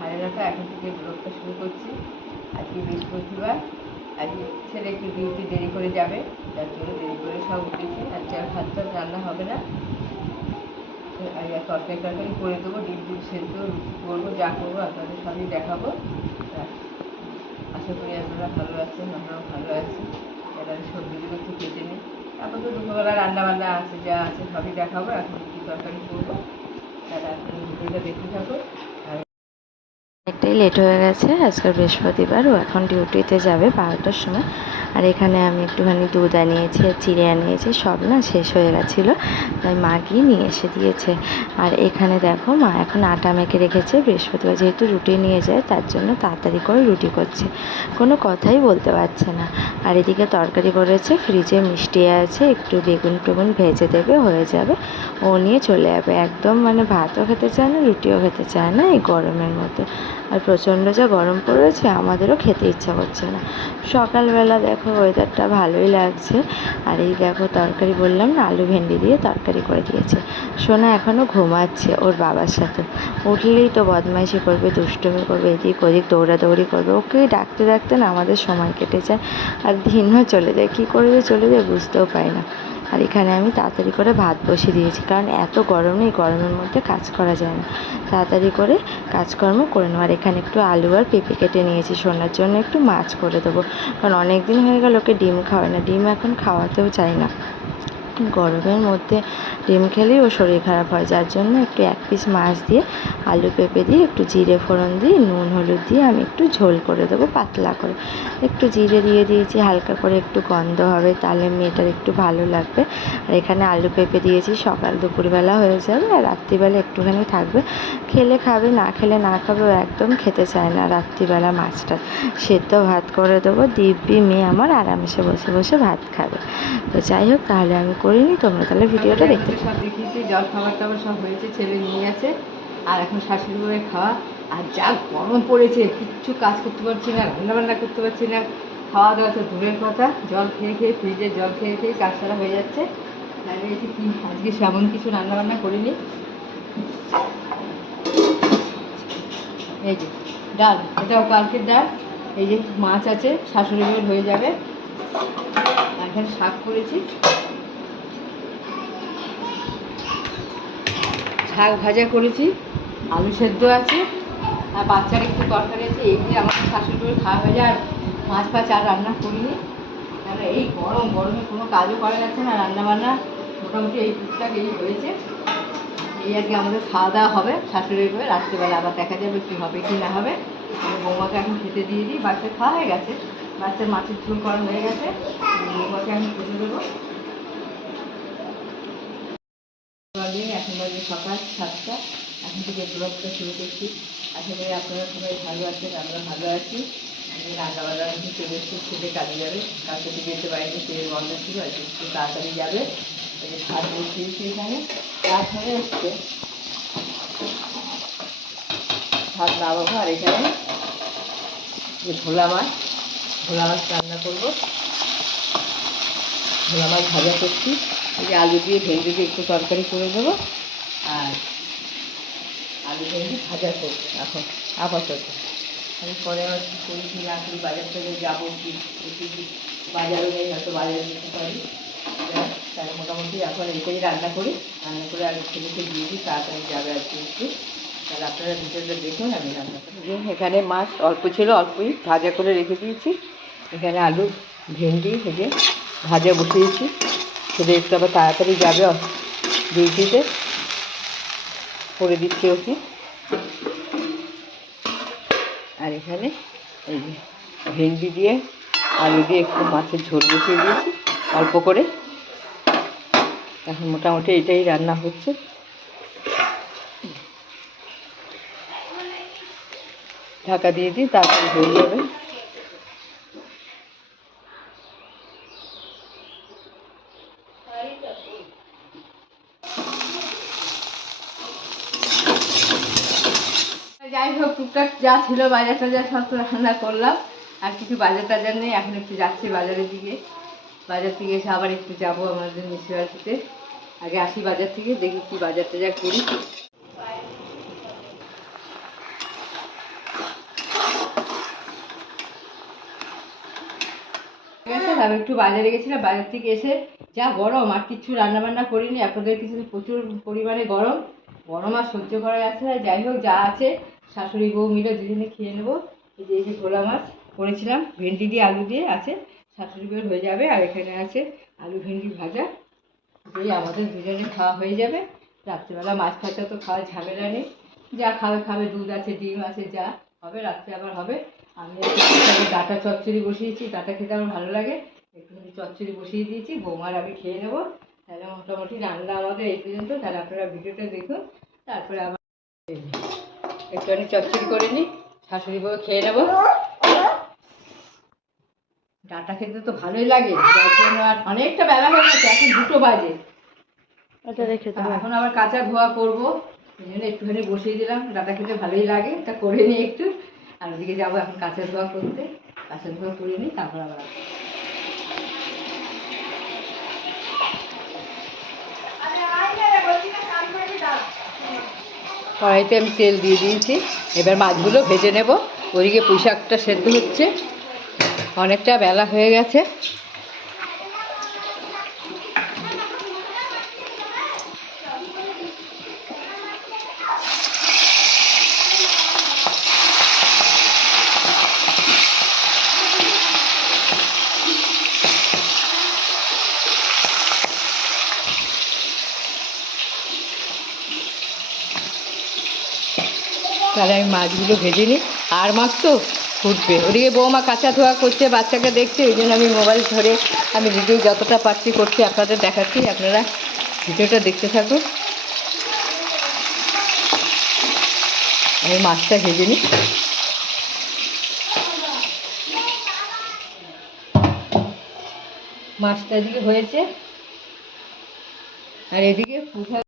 9:30 এখন থেকে ব্লগটা শুরু করছি। আজকে বৃহস্পতিবার, আজকে ছেলে একটু ডিউটি দেরি করে যাবে, তার জন্য দেরি করে সব উঠেছি। আজকে আর ভাত টাত রান্না হবে না, আর তরকারি করে দেবো, ডিম সেদ্ধ, রুটি করবো, যা করবো আপনাদের সবই দেখাবো। আশা করি আপনারা ভালো আছেন, আমরাও ভালো আছি। এবার সবজিগুলো একটু কেটে নিই, তারপর তো দুপুরবেলা রান্নাবান্না আছে, যা আছে সবই দেখাবো। এখন রুটি তরকারি করবো, তাহলে আপনি ভিডিওটা দেখতে থাকো। অনেকটাই লেট হয়ে গেছে, আজকাল বৃহস্পতিবার, ও এখন ডিউটিতে যাবে 12টার সময়। আর এখানে আমি একটুখানি দুধ আনিয়েছি আর চিড়ে আনিয়েছি, সব না শেষ হয়ে গেছিলো, তাই মা গিয়ে নিয়ে এসে দিয়েছে। আর এখানে দেখো মা এখন আটা মেখে রেখেছে, বৃহস্পতিবার যেহেতু রুটি নিয়ে যায় তার জন্য তাড়াতাড়ি করে রুটি করছে, কোনো কথাই বলতে পারছে না। আর এদিকে তরকারি করেছে, ফ্রিজে মিষ্টি আছে, একটু বেগুন টেগুন ভেজে দেবে, হয়ে যাবে, ও নিয়ে চলে যাবে। একদম মানে ভাতও খেতে চায় না, রুটিও খেতে চায় না এই গরমের মধ্যে। আর প্রচণ্ড যা গরম পড়েছে, আমাদেরও খেতে ইচ্ছা করছে না। সকালবেলা দেখো ওয়েদারটা ভালোই লাগছে। আর এই দেখো তরকারি বললাম না, আলু ভেন্ডি দিয়ে তরকারি করে দিয়েছে। সোনা এখনও ঘুমাচ্ছে ওর বাবার সাথে, উঠলেই তো বদমাইশি করবে, দুষ্টুমি করবে, এদিক ওদিক দৌড়াদৌড়ি করবে। ওকে ডাকতে ডাকতে না আমাদের সময় কেটে যায়, আর দিনও চলে যায়, কী করে যে চলে যায় বুঝতেও পারি না। আর এখানে আমি তাড়াতাড়ি করে ভাত বসিয়ে দিয়েছি, কারণ এত গরম নেই, গরমের মধ্যে কাজ করা যায় না, তাড়াতাড়ি করে কাজকর্ম করে নেওয়া। আর এখানে একটু আলু আর পেঁপে কেটে নিয়েছি, সোনার জন্য একটু মাছ করে দেবো, কারণ অনেক দিন হয়ে গেল ওকে ডিম খাওয়ায় না, ডিম এখন খাওয়াতেও চাই না। গরমের মধ্যে ডিম খেলেই ও শরীর খারাপ হয়, যার জন্য একটু 1 পিস মাছ দিয়ে আলু পেঁপে দিয়ে একটু জিরে ফোড়ন দিয়ে নুন হলুদ দিয়ে আমি একটু ঝোল করে দেবো পাতলা করে। একটু জিরে দিয়ে দিয়েছি, হালকা করে একটু গন্ধ হবে, তাহলে মেয়েটার একটু ভালো লাগবে। আর এখানে আলু পেঁপে দিয়েছি, সকাল দুপুরবেলা হয়ে যাবে, আর রাত্রিবেলা একটুখানি থাকবে, খেলে খাবে, না খেলে না খাবে। ও একদম খেতে চায় না রাত্রিবেলা মাছটা। সেদ্ধ ভাত করে দেবো, দিব্যি মেয়ে আমার আরামসে বসে বসে ভাত খাবে। তো যাই হোক, তাহলে আমি করিনি, তোমরা তাহলে ভিডিওটা দেখতে সব দেখিয়েছি, জল খাবার টাবার সব হয়েছে, ছেলে নিয়ে গেছে। আর এখন শাশুড়ি করে খাওয়া। আর যা গরম পড়েছে, কিচ্ছু কাজ করতে পারছি না, রান্নাবান্না করতে পারছি না, খাওয়া দাওয়া তো দূরের কথা, জল খেয়ে খেয়ে, ফ্রিজের জল খেয়ে খেয়ে কাজ সারা হয়ে যাচ্ছে। তাহলে কি আজকে সেমন কিছু রান্নাবান্না করিনি। এই যে ডাল, এটাও কালকের ডাল। এই যে মাছ আছে, শাশুড়ি হয়ে যাবে। আর এখানে শাক করেছি, শাক ভাজা করেছি, আলু সেদ্ধ আছে, আর বাচ্চার একটু তরকারি আছে। এই দিয়ে আমাদের শাশুড়ি করে খাওয়া হয়ে যায়। আর মাছ ফাছ আর রান্না করিনি, কারণ এই গরমে কোনো কাজও করা যাচ্ছে না, রান্নাবান্না মোটামুটি এই টুকটাক এই হয়েছে। এই আজকে আমাদের খাওয়া দাওয়া হবে শাশুড়ি করে, রাত্রিবেলা আবার দেখা যাবে কী হবে কি না হবে। আমি বৌমাকে এখন খেতে দিয়ে দিই, বাচ্চার খাওয়া হয়ে গেছে, বাচ্চার মাছের ঝোল করা হয়ে গেছে, বৌমাকে আমি খেতে দেবো। এখন বাজে সকাল 7টা, এখন থেকে ব্লগটা শুরু করছি। আশা করি আপনারা সবাই ভালো আছেন, আমরা ভালো আছি। আমি রান্নাবান্না এখন চলে এসেছি, ছেলে কাজে যাবে, কাজে যেতে পারিনি, ছেলের বন্ধ ছিল, আজকে একটু তাড়াতাড়ি যাবে। এই যে ভাত বসিয়েছি, এখানে রাত হয়ে এসছে, ভাত নামাবো। আর এখানে যে ভোলা মাছ রান্না করবো, ভোলা মাছ ভাজা করছি। এই যে আলু দিয়ে ভেন্ডি দিয়ে একটু তরকারি করে দেবো, আর আলু ভেন্ডি ভাজা করবো এখন আপাতত। আমি পরে আবার কী করি কি না করি, বাজার থেকে যাবো কি বাজারও নেই, হয়তো বাজারে যেতে পারি। তাই মোটামুটি এখন এইটাই রান্না করি, রান্না করে আগে ছেলেকে দিয়ে দিই, তাড়াতাড়ি যাবে আর কি একটু। তাহলে আপনারা ভিতরটা দেখুন, আমি রান্না করি। এখানে মাছ অল্প ছিল, অল্পই ভাজা করে রেখে দিয়েছি। এখানে আলু ভেন্ডি ভেজে ভাজা বসিয়েছি, ছেলে একটু আবার তাড়াতাড়ি যাবে ডিউটিতে, করে দিচ্ছি ওকে। আর এখানে এই যে ভেন্ডি দিয়ে আলু দিয়ে একটু মাছের ঝোল বসিয়ে দিয়েছি অল্প করে। এখন মোটামুটি এটাই রান্না হচ্ছে। ঢাকা দিয়ে দিই, তাড়াতাড়ি হয়ে যাবে। যাই হোক, টুকটাক যা ছিল বাজার টাজার সব তো রান্না করলাম, আর কিছু বাজার টাজার নেই। এখন একটু যাচ্ছি বাজারের দিকে, বাজার থেকে এসে আবার একটু যাবো আমাদের মিউনিসিপ্যালিটিতে। আগে আসি বাজার থেকে, দেখি কি বাজার টাজার করি। আমি একটু বাজারে গেছিলাম, বাজার থেকে এসে যা গরম, আর কিচ্ছু রান্নাবান্না করিনি। আপনাদের কিছু প্রচুর পরিমাণে গরম, গরম আর সহ্য করা যাচ্ছে না। যাই হোক, যা আছে শাশুড়ি বউ মিলে দুজনে খেয়ে নেবো। এই যে ভোলা মাছ করেছিলাম ভেন্ডি দিয়ে আলু দিয়ে আছে, শাশুড়ি বউয়ের হয়ে যাবে। আর এখানে আছে আলু ভেন্ডি ভাজা, এই আমাদের দুজনে খাওয়া হয়ে যাবে। রাত্রিবেলা মাছ ভাজা তো খাওয়ার ঝামেলা নেই, যা খাবে খাবে, দুধ আছে, ডিম আছে, যা হবে রাত্রে আবার হবে। আমি ডাটা চচ্চড়ি বসিয়েছি, ডাটা খেতে আমার ভালো লাগে, একটুখানি চচ্চড়ি বসিয়ে দিয়েছি, বৌমার আমি খেয়ে নেবো। তাহলে মোটামুটি রান্না আমাদের এই পর্যন্ত। তাহলে আপনারা ভিডিওটা দেখুন, তারপরে আবার একটুখানি চচ্চড়ি করে নিই, শাশুড়ি বউ খেয়ে নেবো। ডাটা খেতে তো ভালোই লাগে, যার জন্য। আর অনেকটা বেলা হয়ে গেছে, এখন 2টো বাজে। এখন আবার কাঁচা ধোয়া করবো, এই জন্য একটুখানি বসিয়ে দিলাম। ডাটা খেতে ভালোই লাগে, তা করে নিই একটু। আর ওদিকে যাবো এখন কাঁচা ধোয়া করতে, কাঁচা ধোয়া করে নিই, তারপর আবার কড়াইতে আমি তেল দিয়ে দিয়েছি, এবার মাছগুলো ভেজে নেব। ওদিকে পুঁই শাকটা সেদ্ধ হচ্ছে, অনেকটা বেলা হয়ে গেছে। তাহলে আমি মাছগুলো ভেজে নিই, আর মাছ তো ফুটবে। ওদিকে বৌমা কাঁচা ধোয়া করছে, বাচ্চাকে দেখছে, ওই জন্য আমি মোবাইল ধরে আমি ভিডিও যতটা পারছি করছি, আপনাদের দেখাচ্ছি। আপনারা ভিডিওটা দেখতে থাকুন। আমি মাছটা ভেজে নিই। মাছটা এদিকে হয়েছে, আর এদিকে